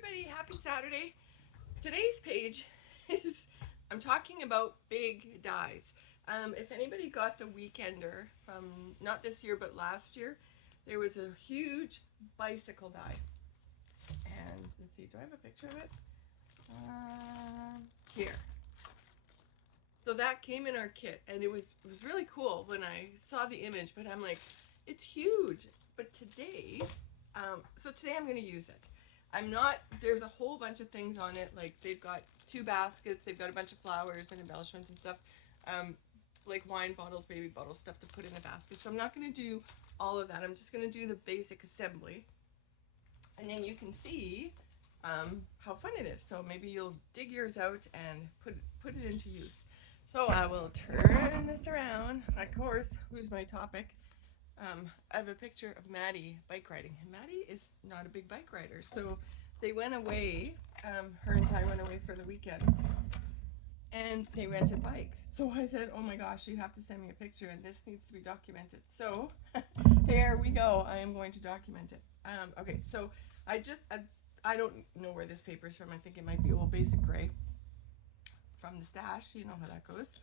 everybody, happy Saturday. Today's page is, I'm talking about big dies. If anybody got the Weekender from, not this year, but last year, there was a huge bicycle die. And let's see, do I have a picture of it? Here. So that came in our kit, and it was really cool when I saw the image, but I'm like, it's huge. But today, so today I'm going to use it. There's a whole bunch of things on it, like they've got 2 baskets, they've got a bunch of flowers and embellishments and stuff, like wine bottles, baby bottles, stuff to put in a basket. So I'm not going to do all of that. I'm just going to do the basic assembly. And then you can see how fun it is. So maybe you'll dig yours out and put it into use. So I will turn this around. Of course, who's my topic? I have a picture of Maddie bike riding. And Maddie is not a big bike rider. So they went away, her and Ty went away for the weekend. And they rented bikes. So I said, oh my gosh, you have to send me a picture and this needs to be documented. So here we go. I am going to document it. Okay, so I don't know where this paper is from. I think it might be Old Basic Gray from the stash. You know how that goes.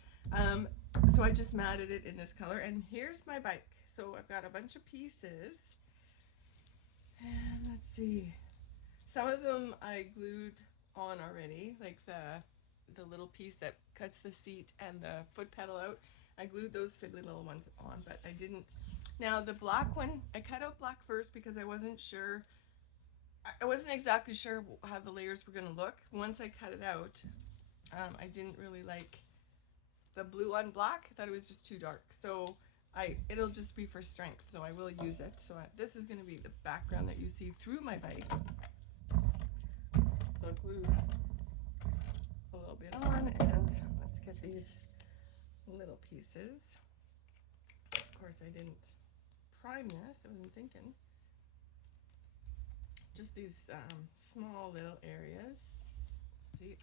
So I just matted it in this color. And here's my bike. So I've got a bunch of pieces. And let's see. Some of them I glued on already, like the little piece that cuts the seat and the foot pedal out. I glued those fiddly little ones on, but I didn't. Now the black one, I cut out black first because I wasn't sure. I wasn't exactly sure how the layers were going to look. Once I cut it out, I didn't really like the blue on black. I thought it was just too dark. So it'll just be for strength, so I will use it. So this is going to be the background that you see through my bike. So I'll glue a little bit on, and let's get these little pieces. Of course, I didn't prime this. I wasn't thinking. Just these small little areas. See,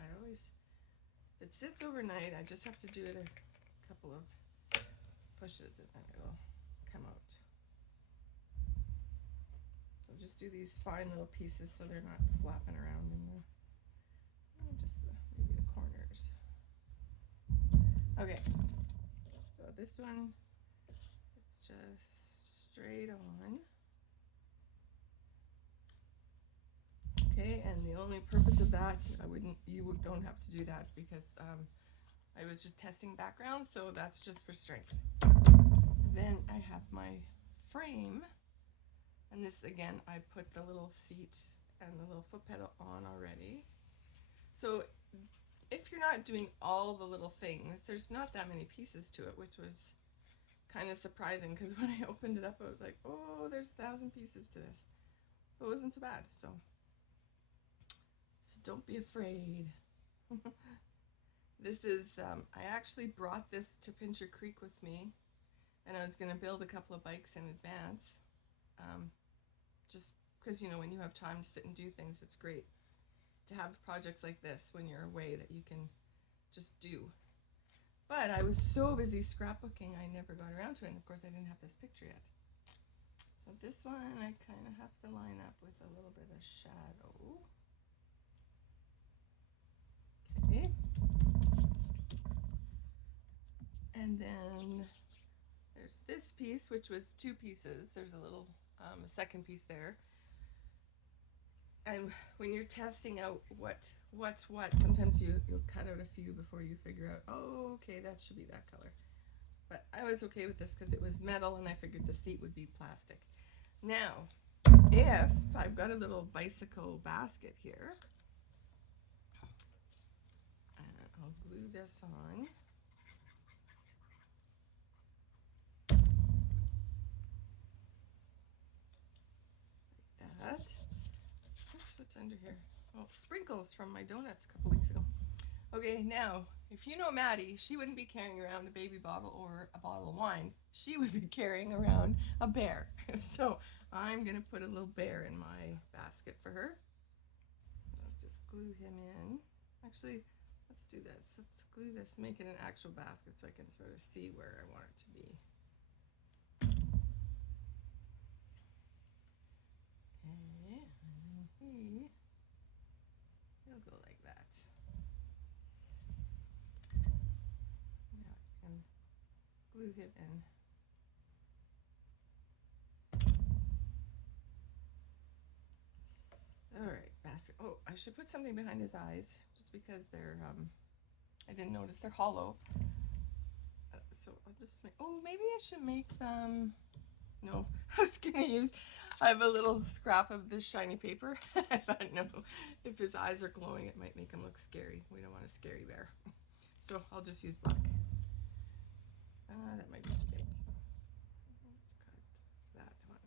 it sits overnight. I just have to do it a couple of pushes and then it'll come out. So just do these fine little pieces so they're not flapping around in maybe the corners. Okay, so this one, it's just straight on. Okay, and the only purpose of that, you don't have to do that because I was just testing background, so that's just for strength. Then I have my frame, and this again, I put the little seat and the little foot pedal on already. So if you're not doing all the little things, there's not that many pieces to it, which was kind of surprising because when I opened it up, I was like, oh, there's 1,000 pieces to this. But it wasn't so bad, so don't be afraid. This is, I actually brought this to Pincher Creek with me, and I was going to build a couple of bikes in advance, just because, you know, when you have time to sit and do things, it's great to have projects like this when you're away that you can just do. But I was so busy scrapbooking, I never got around to it, and of course I didn't have this picture yet. So this one I kind of have to line up with a little bit of shadow. Okay. And then there's this piece, which was 2 pieces. There's a little, a second piece there. And when you're testing out what's what, sometimes you'll cut out a few before you figure out, oh, okay, that should be that color. But I was okay with this because it was metal and I figured the seat would be plastic. Now, if I've got a little bicycle basket here, and I'll glue this on. Like that. Oops, what's under here? Oh, sprinkles from my donuts a couple weeks ago. Okay, now, if you know Maddie, she wouldn't be carrying around a baby bottle or a bottle of wine. She would be carrying around a bear. So I'm going to put a little bear in my basket for her. I'll just glue him in. Actually, let's do this. Let's glue this, make it an actual basket so I can sort of see where I want it to be. Okay, and he glue him in. All right, basket. Oh, I should put something behind his eyes just because they're, I didn't notice they're hollow. So I'll just make, oh, maybe I should make them, no, I was gonna use, I have a little scrap of this shiny paper. I thought, no, if his eyes are glowing, it might make him look scary. We don't want a scary bear. So I'll just use black. That might be too big. Let's cut that one.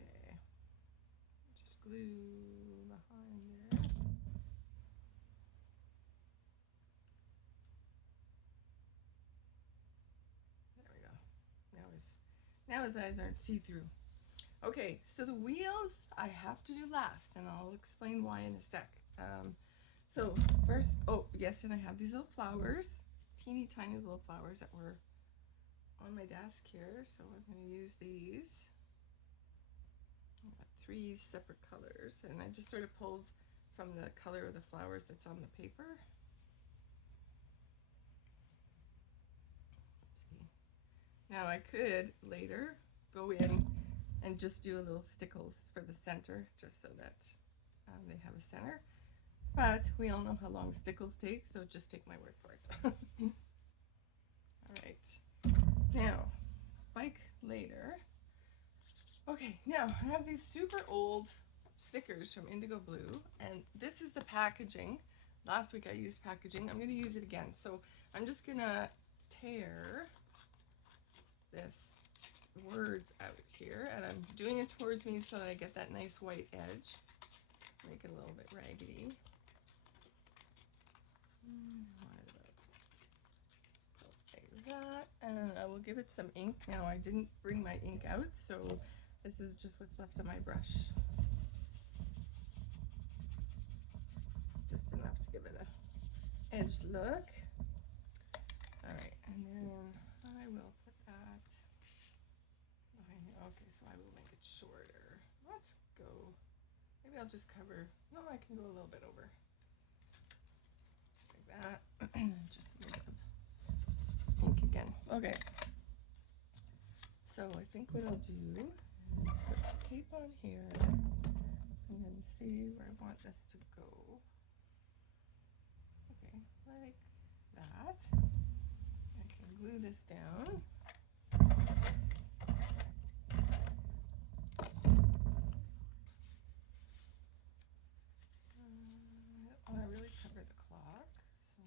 Okay. Just glue behind there. There we go. Now his eyes aren't see-through. Okay, so the wheels I have to do last, and I'll explain why in a sec. So first, oh yes, and I have these little flowers, teeny tiny little flowers that were on my desk here. So I'm going to use these. I've got 3 separate colors, and I just sort of pulled from the color of the flowers that's on the paper. Let's see. Now I could later go in and just do a little stickles for the center, just so that they have a center. But we all know how long stickles take, so just take my word for it. All right, now, like later. Okay, now I have these super old stickers from Indigo Blue, and this is the packaging. Last week I used packaging. I'm going to use it again. So I'm just going to tear this words out here, and I'm doing it towards me so that I get that nice white edge. Make it a little bit raggedy. Like that, and I will give it some ink. Now I didn't bring my ink out, so this is just what's left of my brush. Just enough to give it a edged look. All right, and then I will put that behind here. Okay, so I will make it shorter. Let's go. Maybe I'll just cover. No, I can go a little bit over. Like that. Just a little bit of ink again. Okay. So I think what I'll do is put the tape on here and then see where I want this to go. Okay, like that. I can glue this down. I want to really cover the clock, so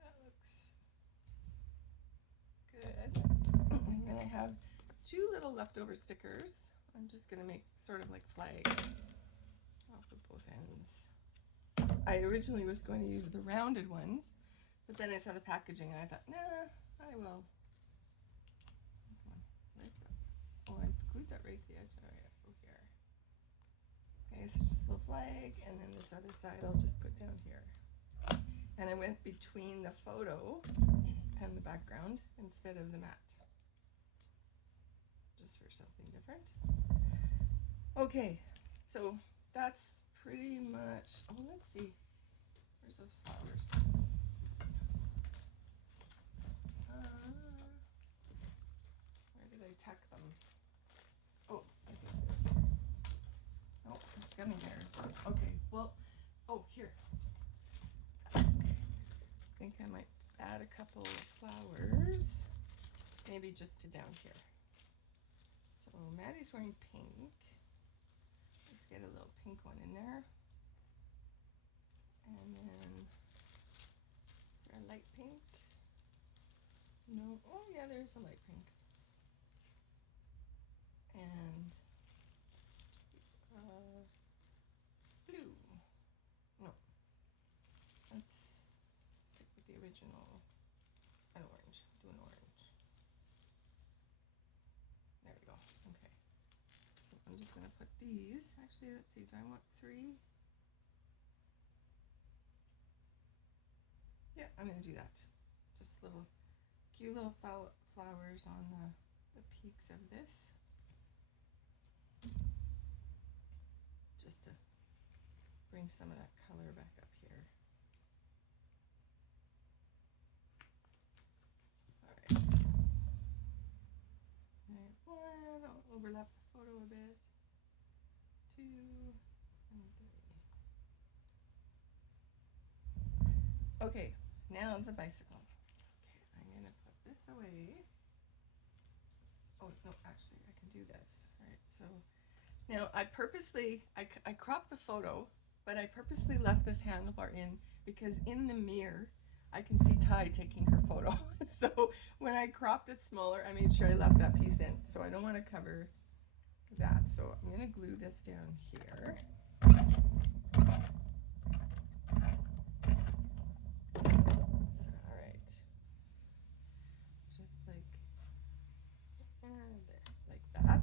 that looks good. And then I have 2 little leftover stickers. I'm just going to make sort of like flags off of both ends. I originally was going to use the rounded ones, but then I saw the packaging and I thought, nah, I will. Come on, lift up. Oh, I glued that right to the edge. Oh, yeah, go here. Okay, so just a little flag, and then this other side I'll just put down here. And I went between the photo and the background instead of the mat, just for something different. Okay, so that's pretty much, oh, let's see, where's those flowers? Where did I tuck them? Oh, I think, oh, it's gummy bears. Okay, well, oh, here. I think I might add a couple of flowers, maybe just to down here. So Maddie's wearing pink. Let's get a little pink one in there. And then, is there a light pink? No, oh yeah, there's a light pink. And blue. No, let's stick with the original. An orange, do an orange. There we go, okay. So I'm just gonna put these, actually, let's see, do I want 3? Yeah, I'm gonna do that. Just little, cute little flowers on the peaks of this. Just to bring some of that color back up here. Okay, now the bicycle. Okay, I'm gonna put this away. Oh no, actually I can do this. All right, so now I cropped the photo, but I purposely left this handlebar in because in the mirror I can see Ty taking her photo. So when I cropped it smaller, I made sure I left that piece in. So I don't want to cover that. So I'm going to glue this down here. All right. Just like there, like that.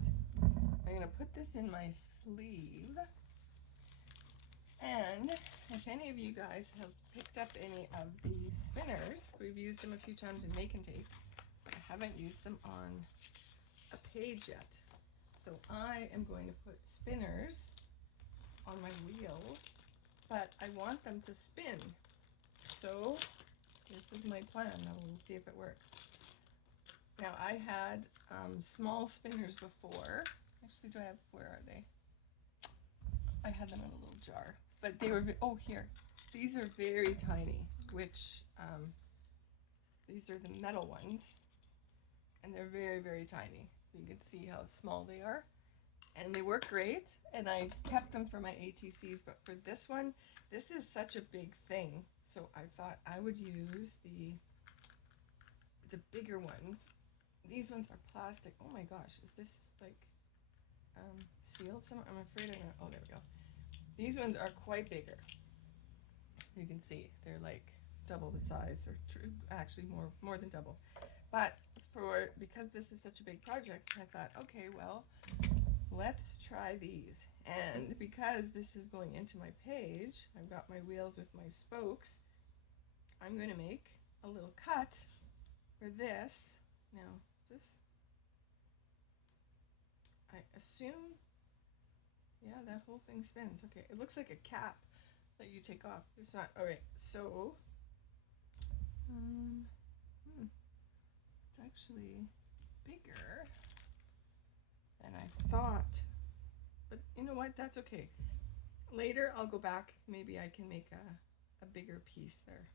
I'm going to put this in my sleeve. And if any of you guys have picked up any of these spinners, we've used them a few times in Make and Take, but I haven't used them on a page yet. So I am going to put spinners on my wheels, but I want them to spin. So this is my plan. Now we'll see if it works. Now I had small spinners before. Actually, do I have, where are they? I had them in a little jar, but they were, oh here, these are very tiny, which these are the metal ones, and they're very, very tiny. You can see how small they are, and they work great, and I kept them for my ATCs, but for this one, this is such a big thing, so I thought I would use the bigger ones. These ones are plastic. Oh my gosh, is this like sealed somewhere? I'm afraid I'm not, oh there we go. These ones are quite bigger. You can see they're like double the size, or actually more than double. But because this is such a big project, I thought, okay, well, let's try these. And because this is going into my page, I've got my wheels with my spokes. I'm going to make a little cut for this. Now, this, I assume, yeah, that whole thing spins. Okay, it looks like a cap that you take off. It's not. All right, so it's actually bigger than I thought, but you know what, that's okay. Later I'll go back, maybe I can make a bigger piece there,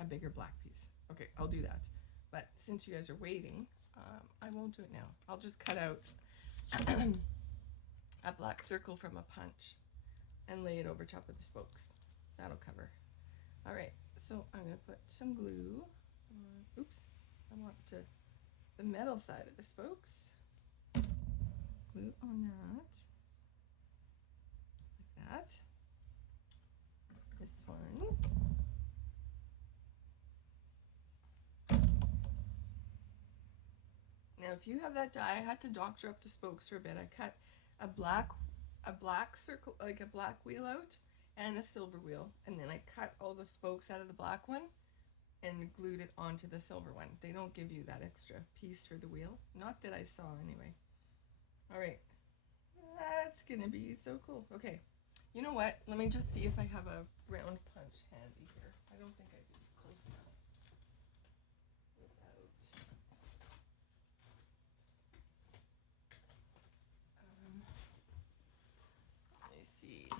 a bigger black piece. Okay, I'll do that, but since you guys are waiting, I won't do it now. I'll just cut out a black circle from a punch and lay it over top of the spokes. That'll cover. All right, so I'm gonna put some glue. Oops, I want the metal side of the spokes. Glue on that, like that. This one. Now, if you have that die, I had to doctor up the spokes for a bit. I cut a black circle, like a black wheel out, and a silver wheel, and then I cut all the spokes out of the black one and glued it onto the silver one. They don't give you that extra piece for the wheel, not that I saw anyway. All right, that's gonna be so cool. Okay, you know what? Let me just see if I have a round punch handy here. I don't think I do. Close enough. Let me see.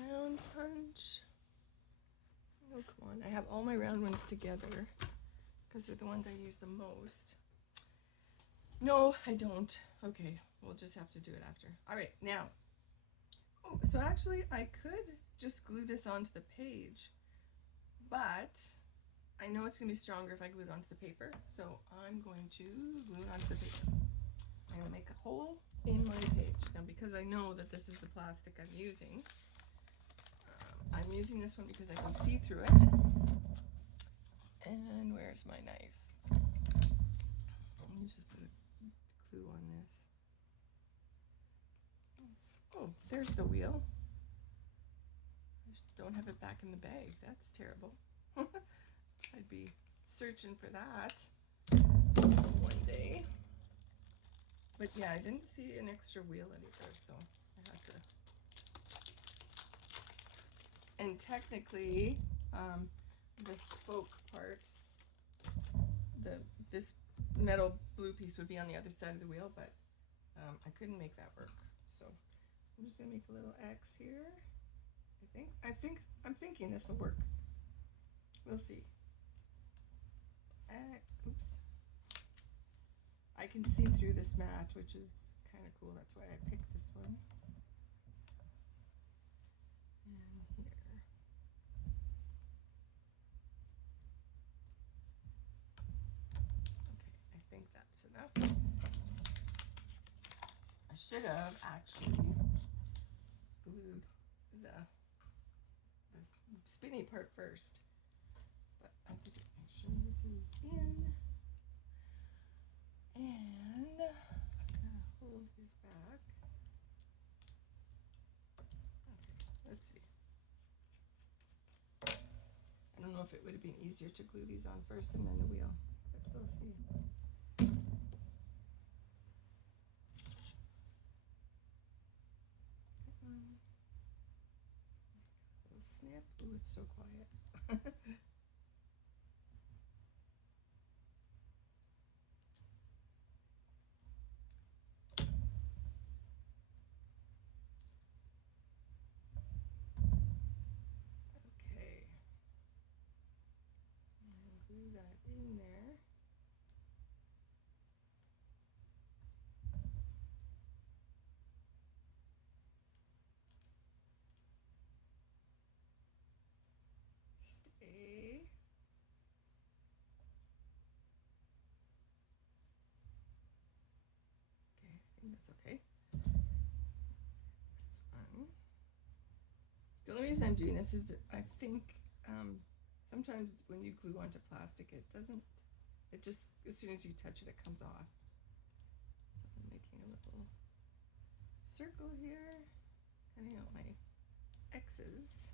Round punch. Oh, come on. I have all my round ones together because they're the ones I use the most. No, I don't. Okay, we'll just have to do it after. All right, now. Oh, so actually I could just glue this onto the page, but I know it's going to be stronger if I glue it onto the paper, so I'm going to glue it onto the paper. I'm going to make a hole in my page. Now, because I know that this is the plastic I'm using this one because I can see through it. And where's my knife? Let me just put a clue on this. Oh, there's the wheel. I just don't have it back in the bag. That's terrible. I'd be searching for that one day. But yeah, I didn't see an extra wheel anywhere, so I had to. And technically, the spoke part, this metal blue piece would be on the other side of the wheel, but I couldn't make that work. So I'm just gonna make a little X here. I'm thinking this will work. We'll see. Oops. I can see through this mat, which is kind of cool. That's why I picked this one. And here. Okay, I think that's enough. I should have actually glued the spinny part first, but I think make sure this is in, and hold these back. Okay, let's see. I don't know if it would have been easier to glue these on first and then the wheel, but we'll see. Snip. Ooh, it's so quiet. Okay. And glue that in there. Stay. Okay, I think that's okay. This one. The only reason I'm doing this is I think sometimes when you glue onto plastic, it just, as soon as you touch it, it comes off. So I'm making a little circle here, cutting out my X's.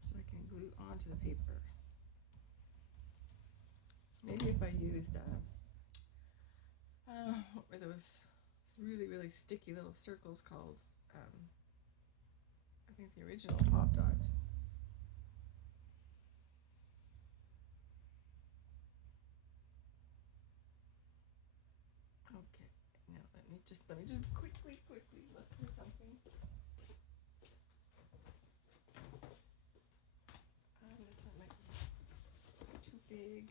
So I can glue onto the paper. Maybe if I used, what were those really, really sticky little circles called? I think the original Pop Dot. Okay, now let me just quickly look for something. This one might be too big.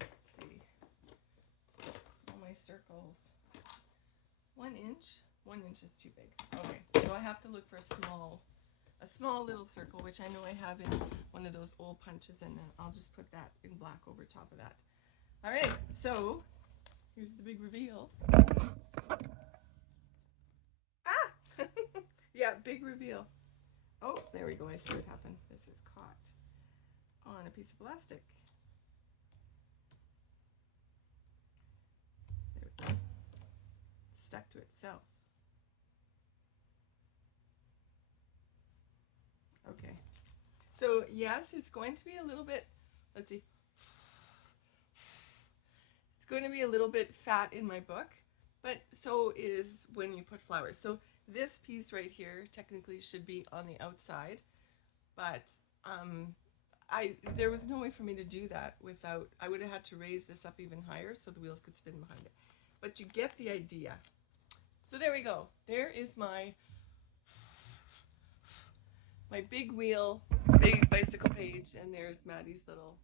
Let's see. All my circles. 1 inch. 1 inch is too big. Okay, so I have to look for a small little circle, which I know I have in one of those old punches, and then I'll just put that in black over top of that. All right, so here's the big reveal. Ah! Yeah, big reveal. Oh, there we go. I see what happened. This is caught on a piece of plastic. There we go. Stuck to itself. Okay. So yes, it's going to be a little bit, let's see. It's going to be a little bit fat in my book, but so is when you put flowers. So this piece right here technically should be on the outside, but there was no way for me to do that without, I would have had to raise this up even higher so the wheels could spin behind it. But you get the idea. So there we go. There is my big wheel, big bicycle page, and there's Maddie's little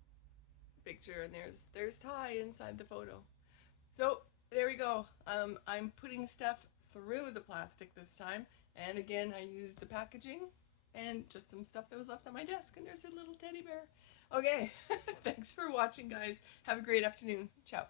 picture, and there's Ty inside the photo. So there we go. I'm putting stuff through the plastic this time, and again I used the packaging and just some stuff that was left on my desk, and there's a little teddy bear. Okay, thanks for watching, guys. Have a great afternoon. Ciao.